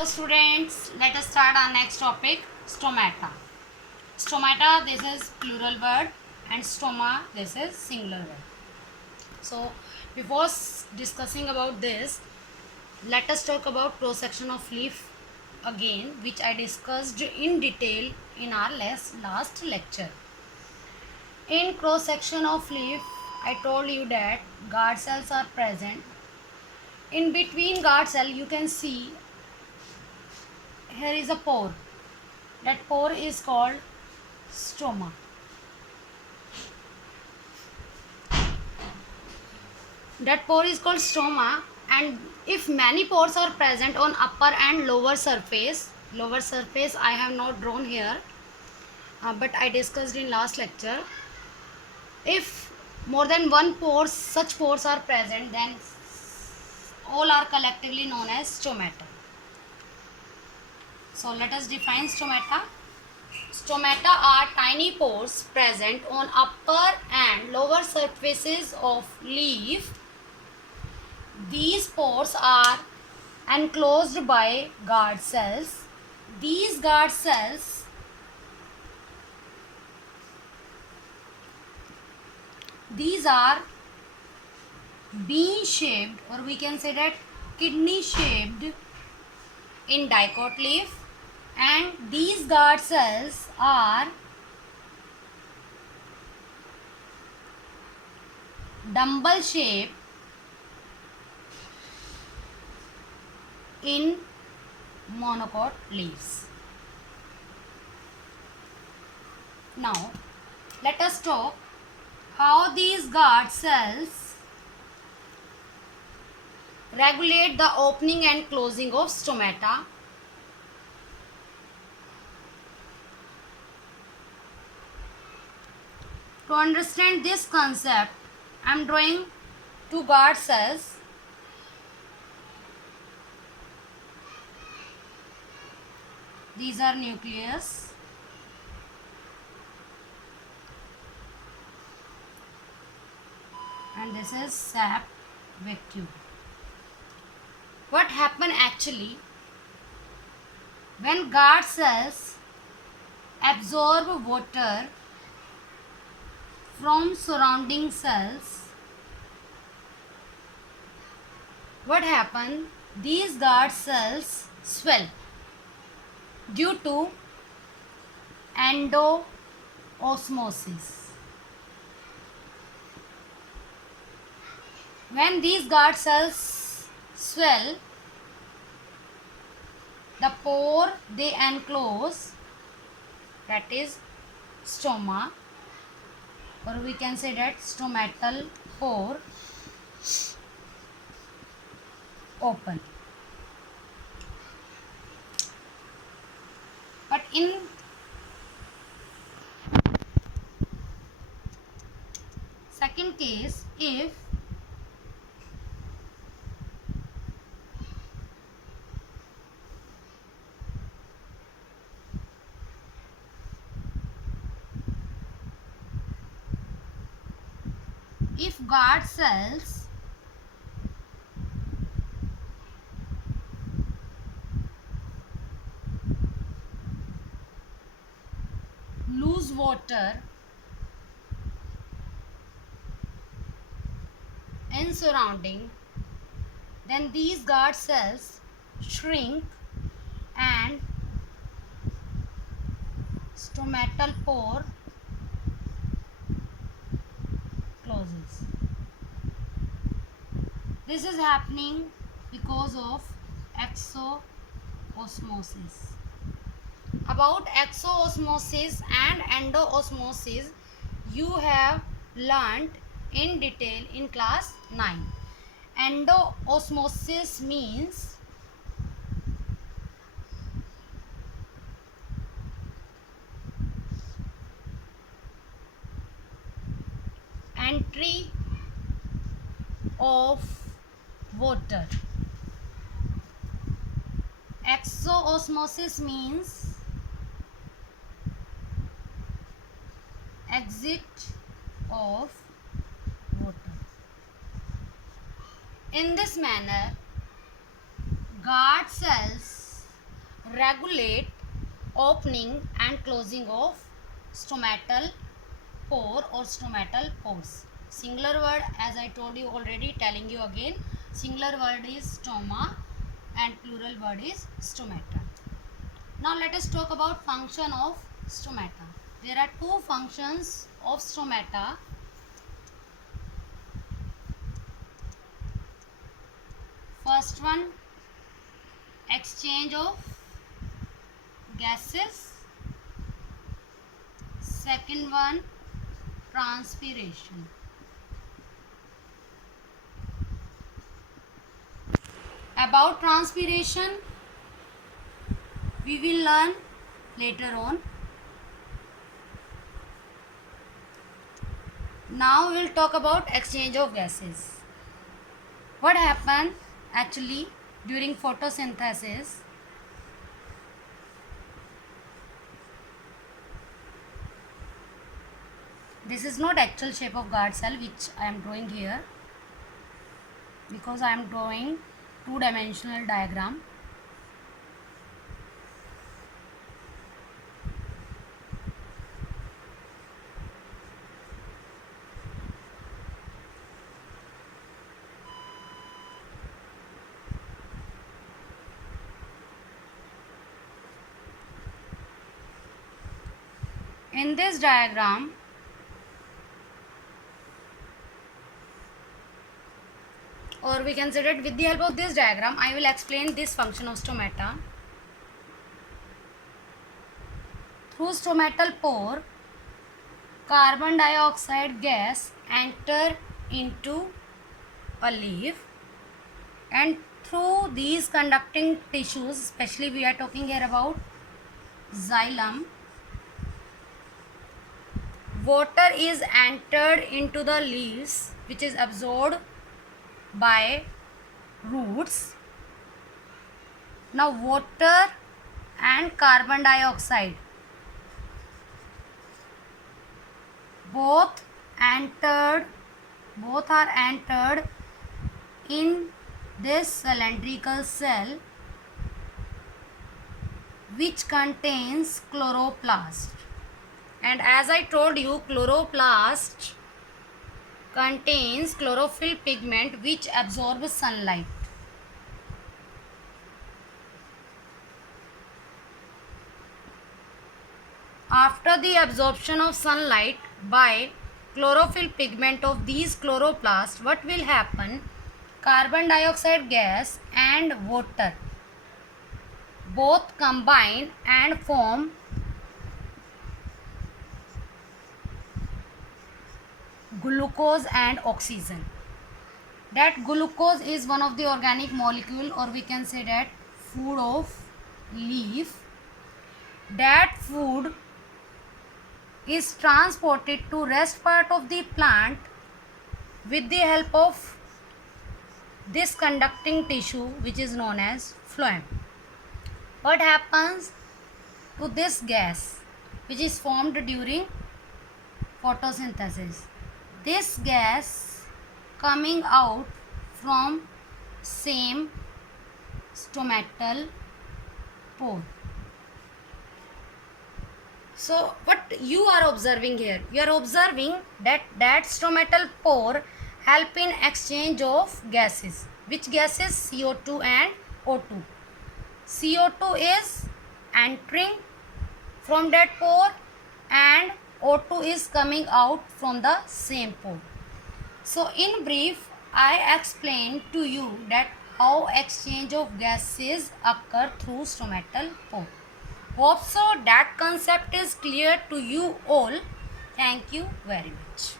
So students, let us start our next topic, stomata. Stomata, this is plural word, and stoma, this is singular word. So before discussing about this, let us talk about cross section of leaf again, which I discussed in detail in our last lecture. In cross section of leaf, I told you that guard cells are present. In between guard cell, you can see here is a pore. That pore is called stoma. That pore is called stoma, and if many pores are present on upper and lower surface I have not drawn here, but I discussed in last lecture. If more than one pore, such pores are present, then all are collectively known as stomata. So let us define stomata. Stomata are tiny pores present on upper and lower surfaces of leaf. These pores are enclosed by guard cells. These guard cells are bean shaped, or we can say that kidney shaped in dicot leaf, and these guard cells are dumbbell shaped in monocot leaves. Now let us talk how these guard cells regulate the opening and closing of stomata. To understand this concept, I am drawing two guard cells. These are nucleus and this is sap vacuole. What happen actually when guard cells absorb water from surrounding cells? What happen? These guard cells swell due to endoosmosis. When these guard cells swell, the pore they enclose, that is stoma, or we can say that stomatal pore, open. But in second case, if guard cells lose water in surrounding, then these guard cells shrink and stomatal pore closes. This is happening because of exoosmosis. About exoosmosis and endoosmosis, you have learnt in detail in class 9. Endoosmosis means entry of water. Exoosmosis means exit of water. In this manner, guard cells regulate opening and closing of stomatal pore or stomatal pores. Singular word, as I told you already, telling you again, singular word is stoma and plural word is stomata. Now let us talk about function of stomata. There are two functions of stomata. First one, exchange of gases. Second one, transpiration. About transpiration, we will learn later on. Now we will talk about exchange of gases. What happens actually during photosynthesis? This is not actual shape of guard cell which I am drawing here, because I am drawing two-dimensional diagram. In this diagram, or we can say that with the help of this diagram, I will explain this function of stomata. Through stomatal pore, carbon dioxide gas enter into a leaf, and through these conducting tissues, especially we are talking here about xylem, water is entered into the leaves, which is absorbed by roots. Now water and carbon dioxide both are entered in this cylindrical cell, which contains chloroplast. And as I told you, chloroplast contains chlorophyll pigment which absorbs sunlight. After the absorption of sunlight by chlorophyll pigment of these chloroplasts, what will happen? Carbon dioxide gas and water both combine and form glucose and oxygen. That glucose is one of the organic molecule, or we can say that food of leaf. That food is transported to rest part of the plant with the help of this conducting tissue, which is known as phloem. What happens to this gas which is formed during photosynthesis? This gas coming out from same stomatal pore. So what you are observing here? You are observing that stomatal pore help in exchange of gases. Which gases? CO2 and O2. CO2 is entering from that pore and O2 is coming out from the same pore. So in brief, I explained to you that how exchange of gases occur through stomatal pore. Hope so that concept is clear to you all. Thank you very much.